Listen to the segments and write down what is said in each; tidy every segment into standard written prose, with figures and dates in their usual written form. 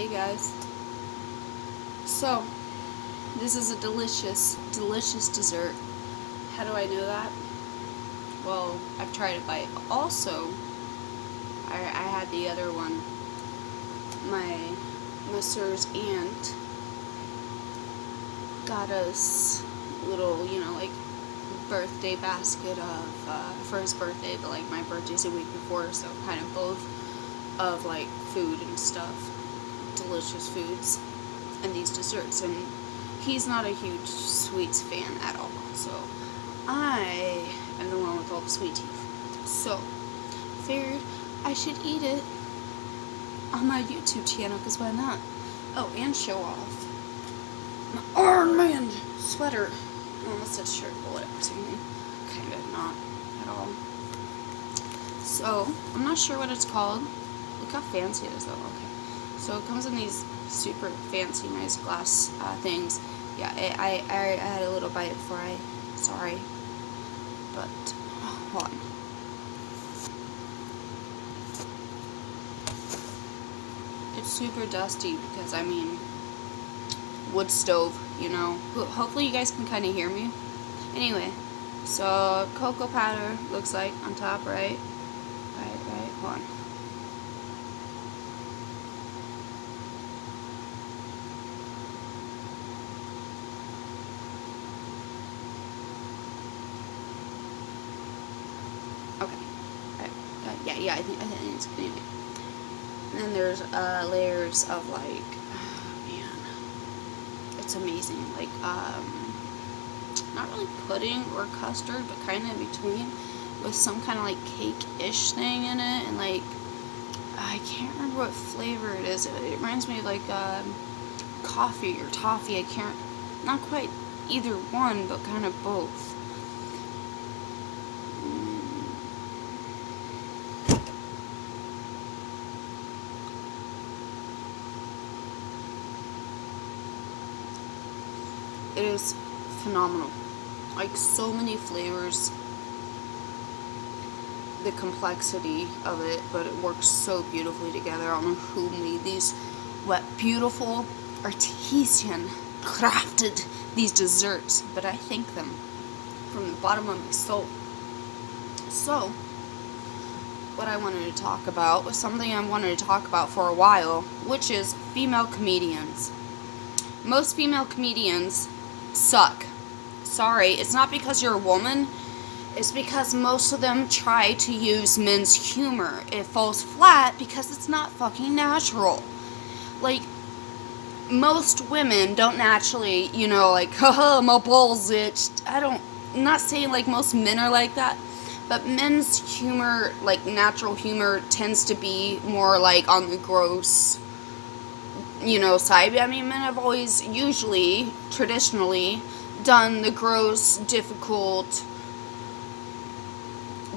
Hey guys. So, this is a delicious, delicious dessert. How do I know that? Well, I've tried it by also, I had the other one. My sir's aunt got us little, like birthday basket of, for his birthday, but like my birthday's a week before, so kind of both of like food and stuff. Delicious foods and these desserts, and he's not a huge sweets fan at all, so I am the one with all the sweet teeth. So figured I should eat it on my YouTube channel, because why not? Oh, and show off my Iron Man sweater. I almost said shirt, but whatever, kind of not at all. So I'm not sure what it's called. Look how fancy it is though. Okay. So it comes in these super fancy, nice glass things. Yeah, I had a little bite before sorry. But, hold on. It's super dusty because, wood stove, Hopefully you guys can kind of hear me. Anyway, so cocoa powder looks like on top, right? Right, hold on. Okay. Yeah, I think it's anyway. And then there's layers of like, man, it's amazing. Like, not really pudding or custard, but kind of in between, with some kind of like cake-ish thing in it, and like, I can't remember what flavor it is. It reminds me of like coffee or toffee. Not quite either one, but kind of both. It is phenomenal. Like, so many flavors. The complexity of it, but it works so beautifully together. I don't know who made these, what beautiful artisan crafted these desserts, but I thank them from the bottom of my soul. So, what I wanted to talk about was something I wanted to talk about for a while, which is female comedians. Most female comedians suck. Sorry, it's not because you're a woman. It's because most of them try to use men's humor. It falls flat because it's not fucking natural. Like, most women don't naturally, like, haha, my balls itched. I'm not saying like most men are like that, but men's humor, like natural humor, tends to be more like on the gross, side. Men have always, usually, traditionally, done the gross, difficult,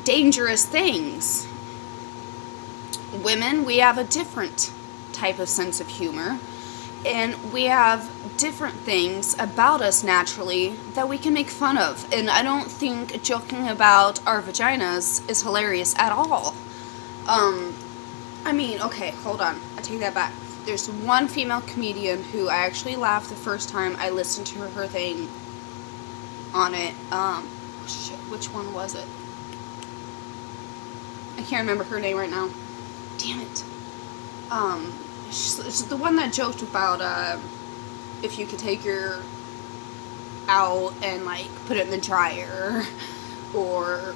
dangerous things. Women, we have a different type of sense of humor, and we have different things about us naturally that we can make fun of. And I don't think joking about our vaginas is hilarious at all. Okay, hold on. I take that back. There's one female comedian who I actually laughed the first time I listened to her thing on it. Shit, which one was it? I can't remember her name right now. Damn it. It's the one that joked about, if you could take your out and, like, put it in the dryer, or,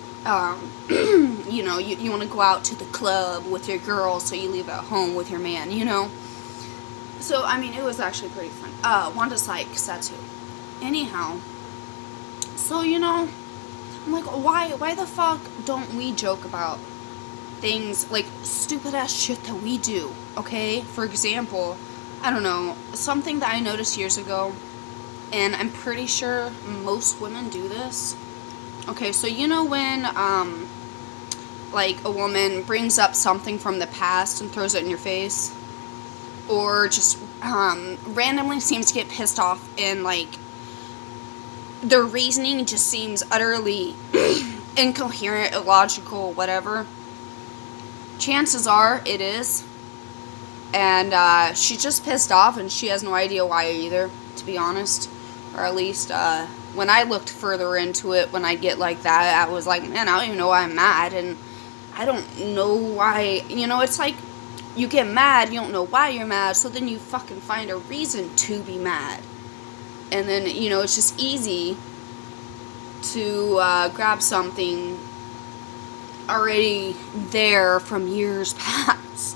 you want to go out to the club with your girl, so you leave at home with your man, So, it was actually pretty fun. Wanda Sykes, that's who. Anyhow, so, I'm like, why the fuck don't we joke about things, like, stupid-ass shit that we do, okay? For example, I don't know, something that I noticed years ago, and I'm pretty sure most women do this. Okay, so when, like, a woman brings up something from the past and throws it in your face, or just, randomly seems to get pissed off, and, like, their reasoning just seems utterly incoherent, illogical, whatever. Chances are it is, And she's just pissed off, and she has no idea why either, to be honest. Or at least, when I looked further into it, when I get like that, I was like, man, I don't even know why I'm mad, and I don't know why, it's like, you get mad, you don't know why you're mad, so then you fucking find a reason to be mad. And then, it's just easy to grab something already there from years past.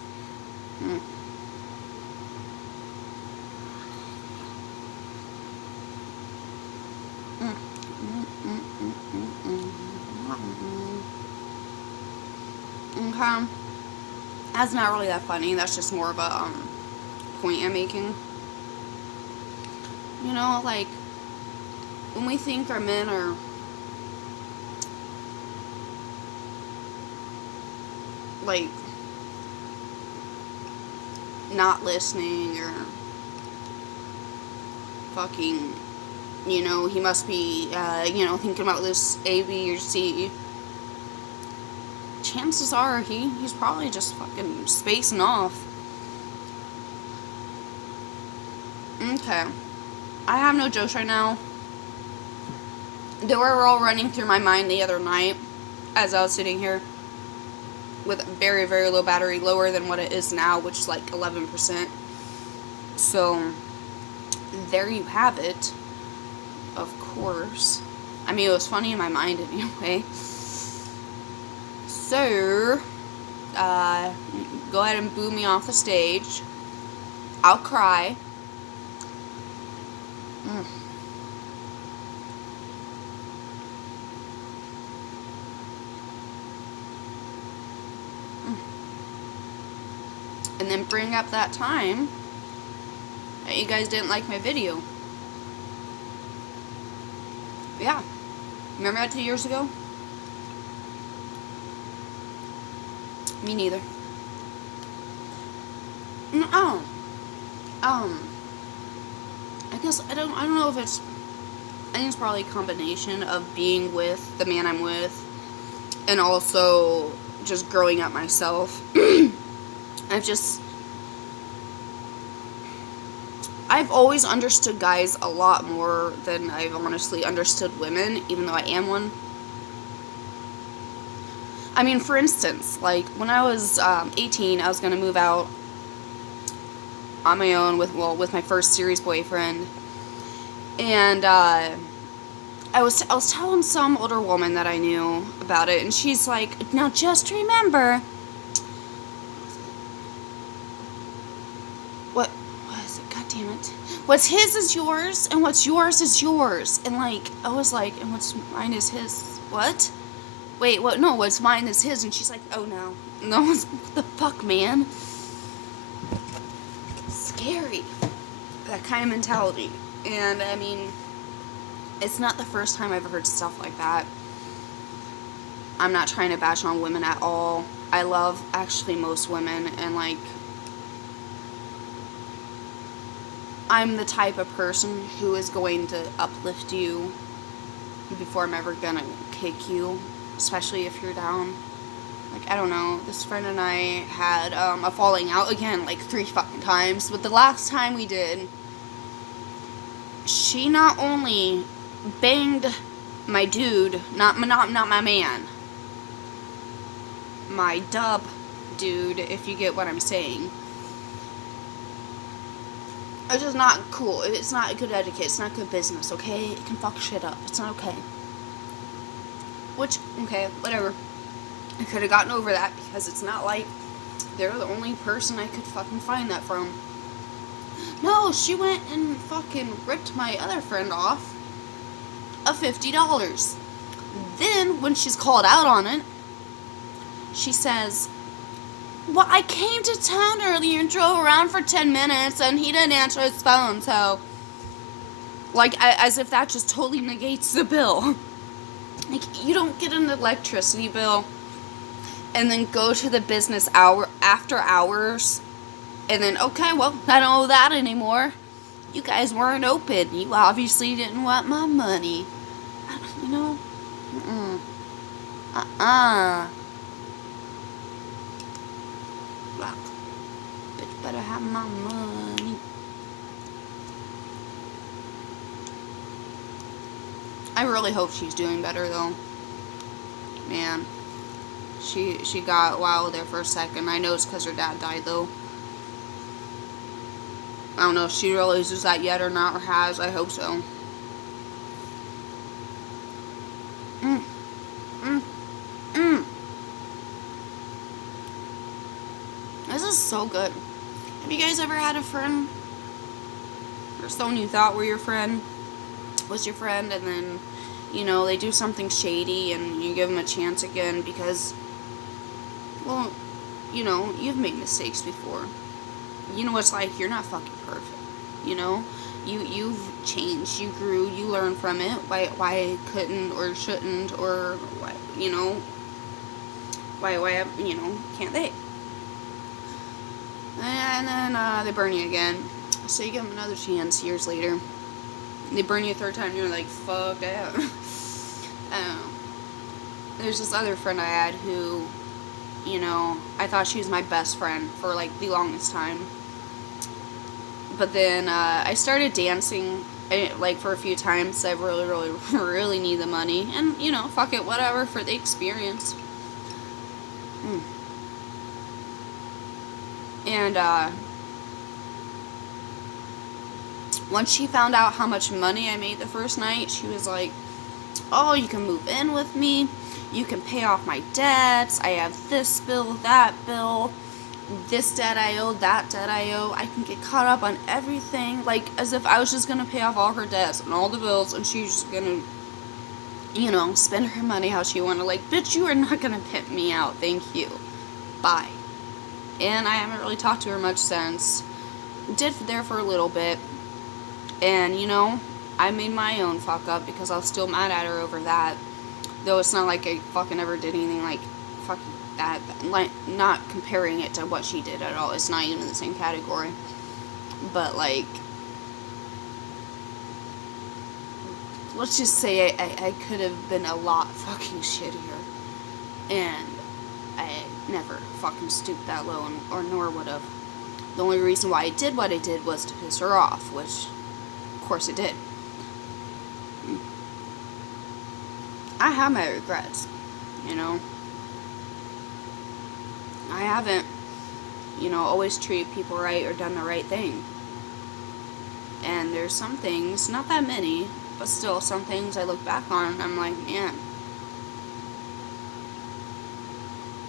Okay. That's not really that funny. That's just more of a point I'm making. Like, when we think our men are like not listening, or fucking, he must be, thinking about this A, B, or C. Chances are he's probably just fucking spacing off. Okay. I have no jokes right now. They were all running through my mind the other night as I was sitting here with very, very low battery, lower than what it is now, which is like 11%. So, there you have it. Of course. I mean, it was funny in my mind anyway. So, go ahead and boo me off the stage. I'll cry. And then bring up that time that you guys didn't like my video. Yeah. Remember that 2 years ago? Me neither. No. I guess I don't know if I think it's probably a combination of being with the man I'm with and also just growing up myself. I've always understood guys a lot more than I've honestly understood women, even though I am one. I mean, for instance, like, when I was 18, I was going to move out on my own with my first serious boyfriend. And I was telling some older woman that I knew about it, and she's like, now just remember, what is it? God damn it. What's his is yours, and what's yours is yours. And like, I was like, and what's mine is his. What? Wait, what? No, what's mine is his. And she's like, oh no. No, what the fuck, man? Scary. That kind of mentality. And I mean, it's not the first time I've heard stuff like that. I'm not trying to bash on women at all. I love actually most women, and like, I'm the type of person who is going to uplift you before I'm ever gonna kick you, especially if you're down. Like, I don't know, this friend and I had a falling out again like 3 fucking times, but the last time we did, she not only banged my dude, not my man, my dub dude, if you get what I'm saying. It's just not cool. It's not good etiquette. It's not good business, okay? It can fuck shit up. It's not okay. Which, okay, whatever. I could have gotten over that, because it's not like they're the only person I could fucking find that from. No, she went and fucking ripped my other friend off of $50. Then, when she's called out on it, she says, well, I came to town earlier and drove around for 10 minutes, and he didn't answer his phone, so, like, as if that just totally negates the bill. Like, you don't get an electricity bill and then go to the business hour after hours, and then, okay, well, I don't owe that anymore. You guys weren't open. You obviously didn't want my money. You know? Fuck. Bitch better have my money. I really hope she's doing better, though. Man. She got wild there for a second. I know it's because her dad died, though. I don't know if she realizes that yet or not, or has. I hope so. Mm. Mm. Mm. This is so good. Have you guys ever had a friend, or someone you thought were your friend, was your friend, and then, you know, they do something shady and you give them a chance again because, well, you know, you've made mistakes before. You know what it's like, you're not fucking perfect, you know? You've changed, you grew, you learned from it, why couldn't or shouldn't, or, why, you know, why, you know, can't they? And then, they burn you again. So you give them another chance years later. They burn you a third time, and you're like, fuck that. There's this other friend I had who, you know, I thought she was my best friend for, like, the longest time. But then, I started dancing, like, for a few times. I really need the money. And, you know, fuck it, whatever, for the experience. And, once she found out how much money I made the first night, she was like, oh, you can move in with me, you can pay off my debts, I have this bill, that bill, this debt I owe, that debt I owe, I can get caught up on everything, like, as if I was just gonna pay off all her debts and all the bills, and she's just gonna, you know, spend her money how she wanted. Like, bitch, you are not gonna pimp me out, thank you, bye. And I haven't really talked to her much since. Did there for a little bit. And, you know, I made my own fuck up because I was still mad at her over that. Though it's not like I fucking ever did anything like fucking that. Like, not comparing it to what she did at all. It's not even in the same category. But, like, let's just say I could have been a lot fucking shittier. And I never fucking stooped that low, or nor would have. The only reason why I did what I did was to piss her off, which, of course, it did. I have my regrets, you know. I haven't, you know, always treated people right or done the right thing. And there's some things, not that many, but still some things I look back on and I'm like, man,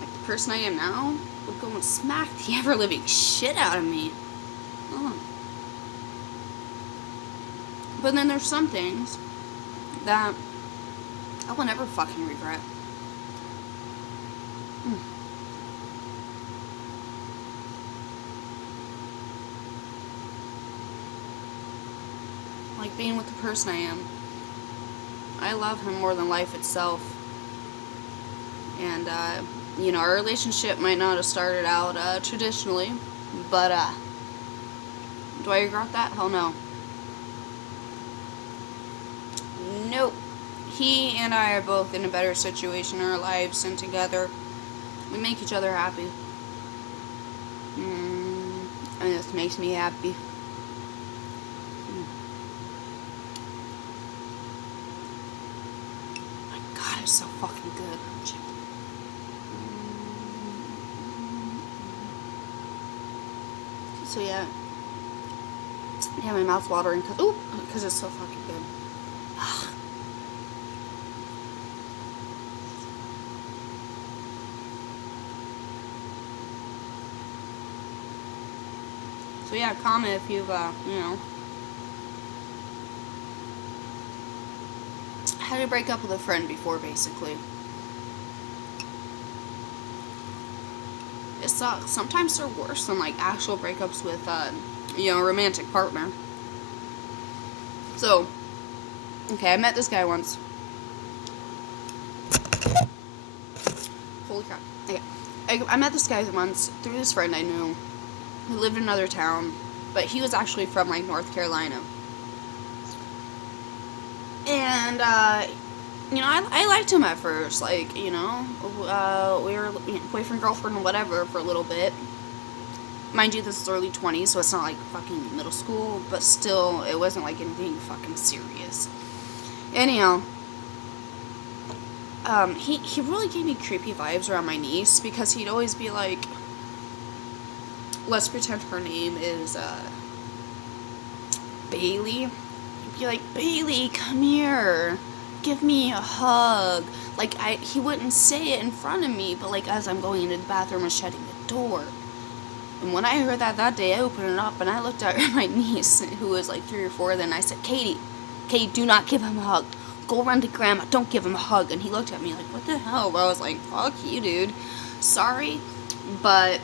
like the person I am now would go and smack the ever-living shit out of me. Oh. But then there's some things that I will never fucking regret. Like being with the person I am. I love him more than life itself. And, you know, our relationship might not have started out traditionally, but do I regret that? Hell no. Nope. He and I are both in a better situation in our lives, and together we make each other happy. And this makes me happy. My God, it's so fucking good. So yeah, my mouth's watering because it's so fucking good. So yeah, comment if you've, you know, had to break up with a friend before, basically. It sucks. Sometimes they're worse than, like, actual breakups with, you know, a romantic partner. So, okay, I met this guy once. Holy crap. Okay. I met this guy once through this friend I knew who lived in another town, but he was actually from, like, North Carolina. And, you know, I liked him at first, like, you know, we were, you know, boyfriend, girlfriend, whatever, for a little bit. Mind you, this is early 20s, so it's not like fucking middle school, but still, it wasn't like anything fucking serious. Anyhow, he really gave me creepy vibes around my niece, because he'd always be like, let's pretend her name is, Bailey. He'd be like, Bailey, come here. Give me a hug. Like, he wouldn't say it in front of me, but like as I'm going into the bathroom and shutting the door. And when I heard that day, I opened it up and I looked at my niece, who was like 3 or 4, then I said, Katie, do not give him a hug. Go run to Grandma, don't give him a hug. And he looked at me like, what the hell? But I was like, fuck you, dude. Sorry, but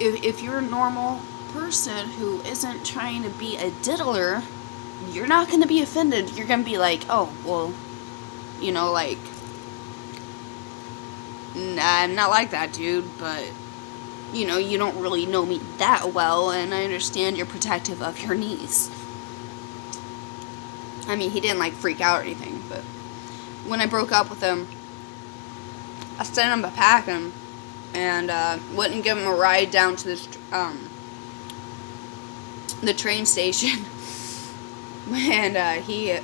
if you're a normal person who isn't trying to be a diddler, you're not going to be offended. You're going to be like, oh, well, you know, like, nah, I'm not like that, dude, but, you know, you don't really know me that well, and I understand you're protective of your niece. I mean, he didn't, like, freak out or anything, but when I broke up with him, I sent him a packing, and wouldn't give him a ride down to the train station. And he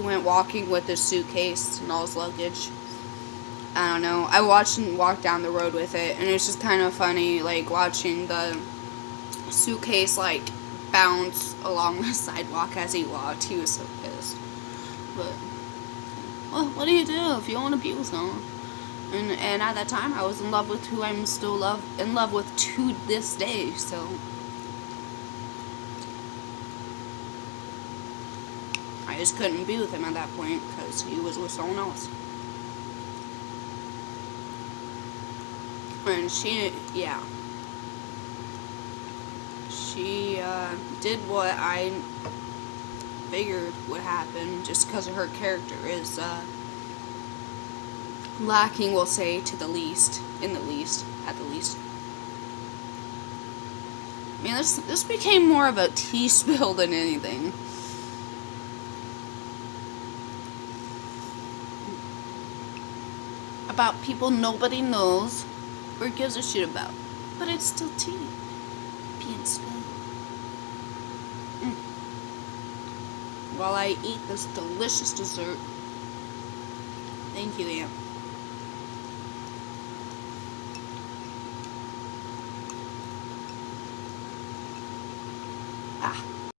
went walking with his suitcase and all his luggage. I don't know. I watched him walk down the road with it, and it's just kind of funny, like, watching the suitcase, like, bounce along the sidewalk as he walked. He was so pissed. But, well, what do you do if you want to be with someone? And at that time, I was in love with who I'm still in love with to this day, so I just couldn't be with him at that point because he was with someone else. And she did what I figured would happen just because of her character is lacking, we'll say, at the least. I mean, this became more of a tea spill than anything. About people nobody knows or gives a shit about. But it's still tea being spilled. While I eat this delicious dessert. Thank you, Aunt. Ah.